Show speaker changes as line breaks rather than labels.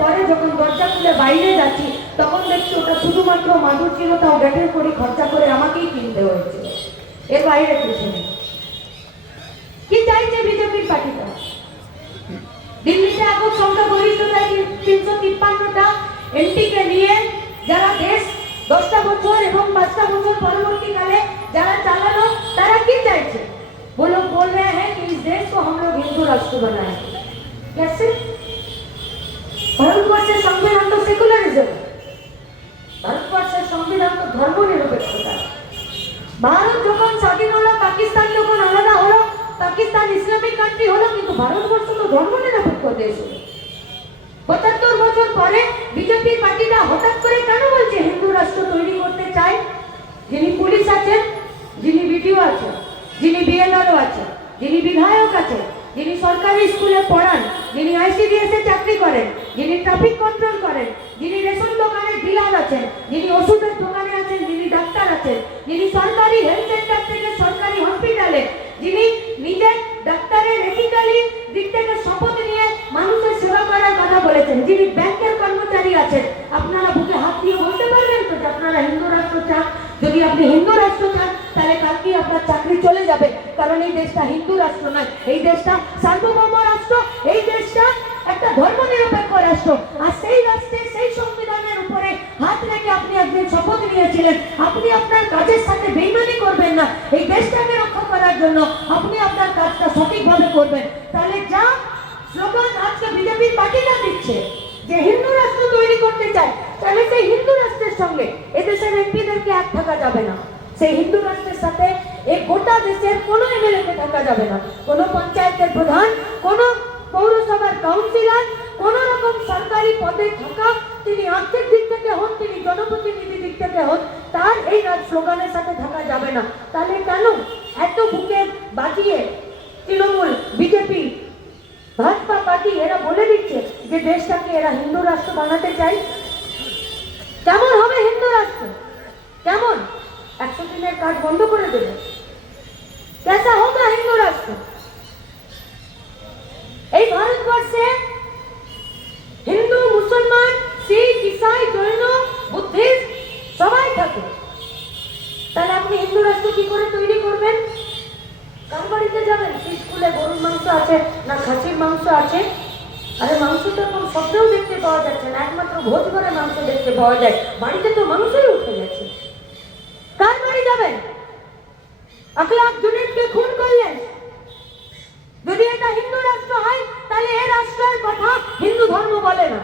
পরে যখন দরজা খুলে বাইরে যাচ্ছি তখন দেখছি ওটা শুধুমাত্র মাদুর ছিল তাও ব্যাটের করে খরচা করে আমাকেই কিনতে হয়েছে এর বাইরে কিছু নেই কি চাইছে বিজেপির পার্টিটা দিল্লিতে এখন সংখ্যা গরিষ্ঠতায় তিনশো তিপ্পান্নটা এমপিকে নিয়ে যারা দেশ দশটা বছর এবং পাঁচটা বছর পরবর্তীকালে যারা চালালো তারা কি চাইছে वो लोग बोल रहे हैं कि इस देश को हम लोग हिंदू राष्ट्र बनाए कैसे ভারতবর্ষের সংবিধান তো সেকুলারিজম ভারতবর্ষের সংবিধান তো ধর্ম নিরপেক্ষতা ভারত যখন স্বাধীন হলো, পাকিস্তান যখন আলাদা হলো, পাকিস্তান ইসলামিক কান্ট্রি হলো, কিন্তু ভারতবর্ষ তো ধর্ম নিরপেক্ষ দেশ হলো। পঁচাত্তর বছর পরে বিজেপি পার্টিটা হঠাৎ করে কেন বলছে হিন্দু রাষ্ট্র তৈরি করতে চায়? যিনি পুলিশ আছেন, যিনি বিডিও আছেন, যিনি বিএলআরও আছেন, যিনি বিধায়ক আছেন, যিনি সরকারি স্কুলে পড়ান, যিনি চাকরি করেন, যিনি ট্রাফিক কন্ট্রোল করেন, যিনি রেশন দোকানের ডিলার আছেন, যিনি ওষুধের দোকানে আছেন, যিনি ডাক্তার আছেন, যিনি সরকারি হেলথ সেন্টার থেকে সরকারি হসপিটালে যিনি নিজের ডাক্তারের এথিক্যালি দিক থেকে শপথ নিয়ে মানুষের সেবা করার কথা বলেছেন, যিনি ব্যাংকের কর্মচারী আছেন, আপনারা বুকে হাত দিয়ে বলতে পারবেন তো যে আপনারা হিন্দু রাষ্ট্র চান? যদি আপনি হিন্দু রাষ্ট্র চান, তাহলে কালকে আপনার চাকরি চলে যাবে, কারণ এই দেশটা হিন্দু রাষ্ট্র নয়, এই দেশটা সার্বভৌম রাষ্ট্র, এই নিরপেক্ষ রাষ্ট্র আর সেই রাষ্ট্রে সেই সংবিধানের উপরে হাত রেখে আপনি একদিন শপথ নিয়েছিলেন। আপনি আপনার কাজের সাথে বেইমানি করবেন না। এই দেশটাকে রক্ষা করার জন্য আপনি আপনার কাজটা সঠিকভাবে করবেন। তাহলে যা স্লোগান আজকে বিজেপির পার্টিটা দিচ্ছে, যে হিন্দু রাষ্ট্র তৈরি করতে চায়, তাহলে সেই হিন্দু রাষ্ট্রের সঙ্গে এদেশের এমপিদেরকে এক থাকা যাবে না। সেই হিন্দু রাষ্ট্রের সাথে এই গোটা দেশের কোনো এমএলএ থাকা যাবে না। কোনো পঞ্চায়েতের প্রধান, কোনো পৌরসভার কাউন্সিলর সরকারি পদে থাকা, তিনি আর্থিক দিক থেকে হন তিনি জনপ্রতিনিধি দিক থেকে হন তার এই রাজ স্লোগানের সাথে থাকা যাবে না। তাহলে কেন এত বুকে বাজিয়ে তৃণমূল, বিজেপি, ভাজপা পার্টি এরা বলে দিচ্ছে যে দেশটাকে এরা হিন্দু রাষ্ট্র বানাতে চাই? কেমন হবে হিন্দু রাষ্ট্র? কেমন? একশো দিনের কাজ বন্ধ করে দেবে। কেসা হোগা হিন্দু রাষ্ট্র। এই ভারতবর্ষে থাকে তাহলে আপনি হিন্দু রাষ্ট্র কি করে তৈরি করবেন? কার বাড়িতে যাবেন? স্কুলে গরুর মাংস আছে না খাসির মাংস আছে? আরে মাংস তো এখন সবটাও দেখতে পাওয়া যাচ্ছে না, একমাত্র ভোজ মাংস দেখতে পাওয়া যায়। বাড়িতে তো মাংসই উঠে গেছে। কার বাড়ি যাবেন? আখলাক জুনেদকে খুন করলেন। যদি এটা হিন্দু রাষ্ট্র হয়, তাহলে এ রাষ্ট্রের কথা হিন্দু ধর্ম বলে না।